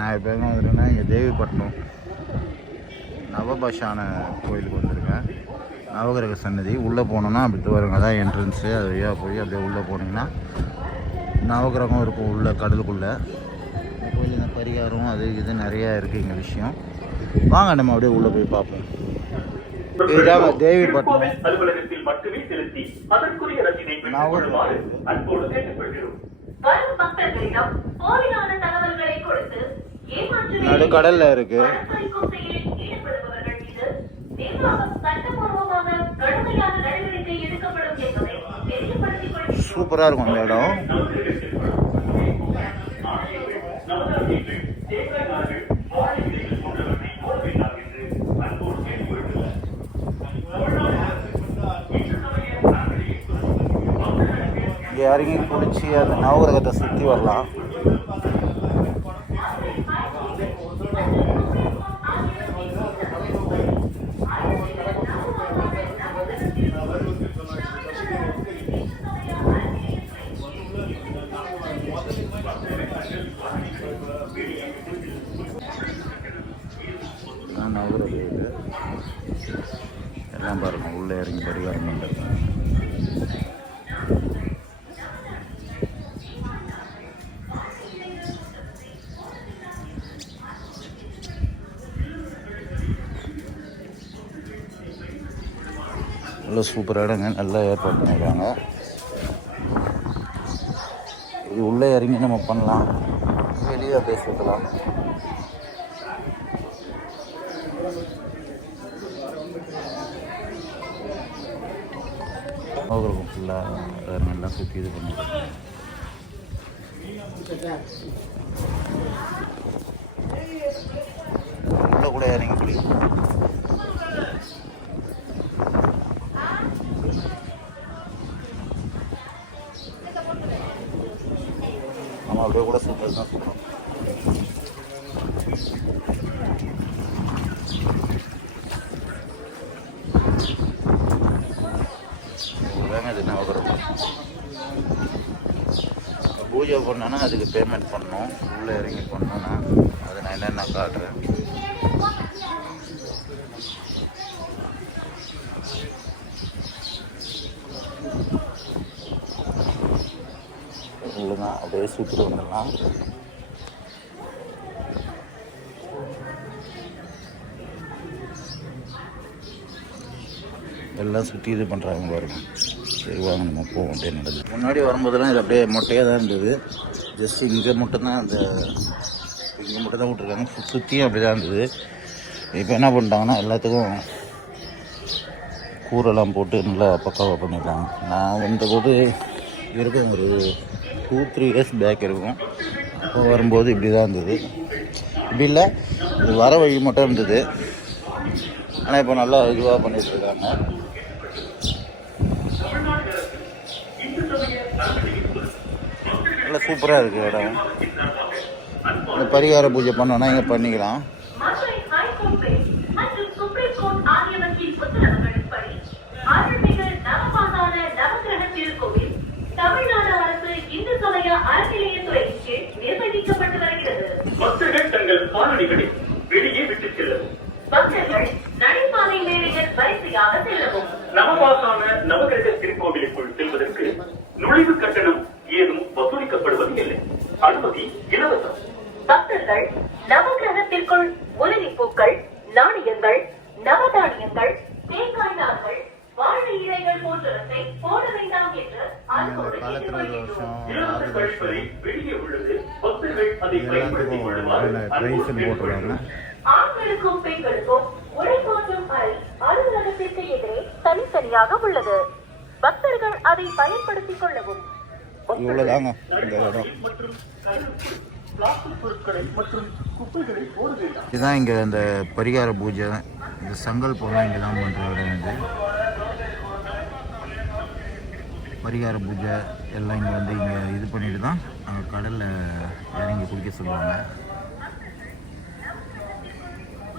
நான் இப்போ எங்கே வந்துருக்கேன்னா இங்கே தேவிப்பட்டினம் நவபாஷான கோயிலுக்கு வந்திருக்கேன். நவகிரக சன்னதி. உள்ளே போனோன்னா அப்படி வருங்க அதான் என்ட்ரன்ஸு அது வழியாக போய் அப்படியே உள்ளே போனீங்கன்னா நவகிரகம் இருக்கும் உள்ள கடலுக்குள்ளே. கோயில் பரிகாரம் அது இது நிறையா இருக்குது இங்கே விஷயம். வாங்க நம்ம அப்படியே உள்ளே போய் பார்ப்போம். இதுதான் தேவிப்பட்டினம். அலுவலகத்தில் நடுக்கடல்ல இருக்கு. சூப்பரா இருக்கும் அந்த இடம். இங்கே இறங்கி குளிச்சு அந்த நவகிரகத்தை சுற்றி வரலாம். இதான் இது எல்லாம் பாருங்க உள்ளே இறங்கி பரிகாரம் பண்ணுறது நல்ல சூப்பராக இடங்க. நல்லா ஏற்பாடு பண்ணிடுவாங்க இது உள்ளே இறங்கி நம்ம பண்ணலாம். வெளியே அப்படியே சுற்றலாம் நவகிரகம் ஃபுல்லாக நல்லா சுற்றி இது பண்ணிடுவாங்க உள்ள கூட இறங்கி பிடிக்கும் நம்ம அப்படியே கூட சுற்றுறது தான் சுத்தம். பூஜை பண்ணோன்னா அதுக்கு பேமெண்ட் பண்ணணும். உள்ளே இறங்கி பண்ணோன்னா அதை நான் என்னென்ன காட்டுறேன்? அப்படியே சுற்றிட்டு வந்துடலாம். எல்லாம் சுற்றி இது பண்ணுறாங்க பாருங்க. சரி வாங்க நம்ம போவோம். அப்படியே நடந்து. முன்னாடி வரும்போதெல்லாம் இது அப்படியே மொட்டையாக தான் இருந்தது. ஜஸ்ட் இங்கே மட்டும்தான் அந்த இங்கே மட்டும் தான் விட்ருக்காங்க சுற்றியும் அப்படி தான் இருந்தது. இப்போ என்ன பண்ணிட்டாங்கன்னா எல்லாத்துக்கும் கூரெல்லாம் போட்டு நல்லா பக்காவாக பண்ணிடலாம். நான் வந்தபோது இருக்கும் ஒரு டூ த்ரீ இயர்ஸ் பேக் இருக்கும். அப்போ வரும்போது இப்படி தான் இருந்தது. இப்படி இல்லை இது வர வழி மட்டும் இருந்தது. ஆனால் இப்போ நல்லா இதுவாக பண்ணிட்டு இருக்காங்க. நல்லா சூப்பராக இருக்குது இடம். இந்த பரிகார பூஜை பண்ணோன்னா இங்கே பண்ணிக்கலாம். பக்தர்கள் தங்கள் காலணிகளை வெளியே விட்டுச் செல்லவும். பக்தர்கள் நடைபாதை மேடையில் வரிசையாக செல்லவும். நவபாசான நவகிரக திருக்கோவிலுக்குள் செல்வதற்கு நுழைவு கட்டணம் ஏதும் வசூலிக்கப்படுவது இல்லை அனுமதி இலவசம். பக்தர்கள் நவகிரகத்திற்குள் உலகி பூக்கள் நாணயங்கள் நவதானியங்கள் ஆண்களுக்கும் பெண்களுக்கும் அறை அலுவலகத்திற்கு எதிரே தனித்தனியாக உள்ளது. பக்தர்கள் அதை பயன்படுத்திக் கொள்ளவும். இவ்வளோதாங்க இந்த இடம். இதுதான் இங்கே இந்த பரிகார பூஜை. இந்த சங்கல்பம்லாம் இங்கே தான் பண்ணுற இடம் இது பரிகார பூஜை எல்லாம் இங்கே வந்து இங்கே இது பண்ணிட்டு தான் அங்கே கடலில் இறங்கி குளிக்க சொல்லுவாங்க.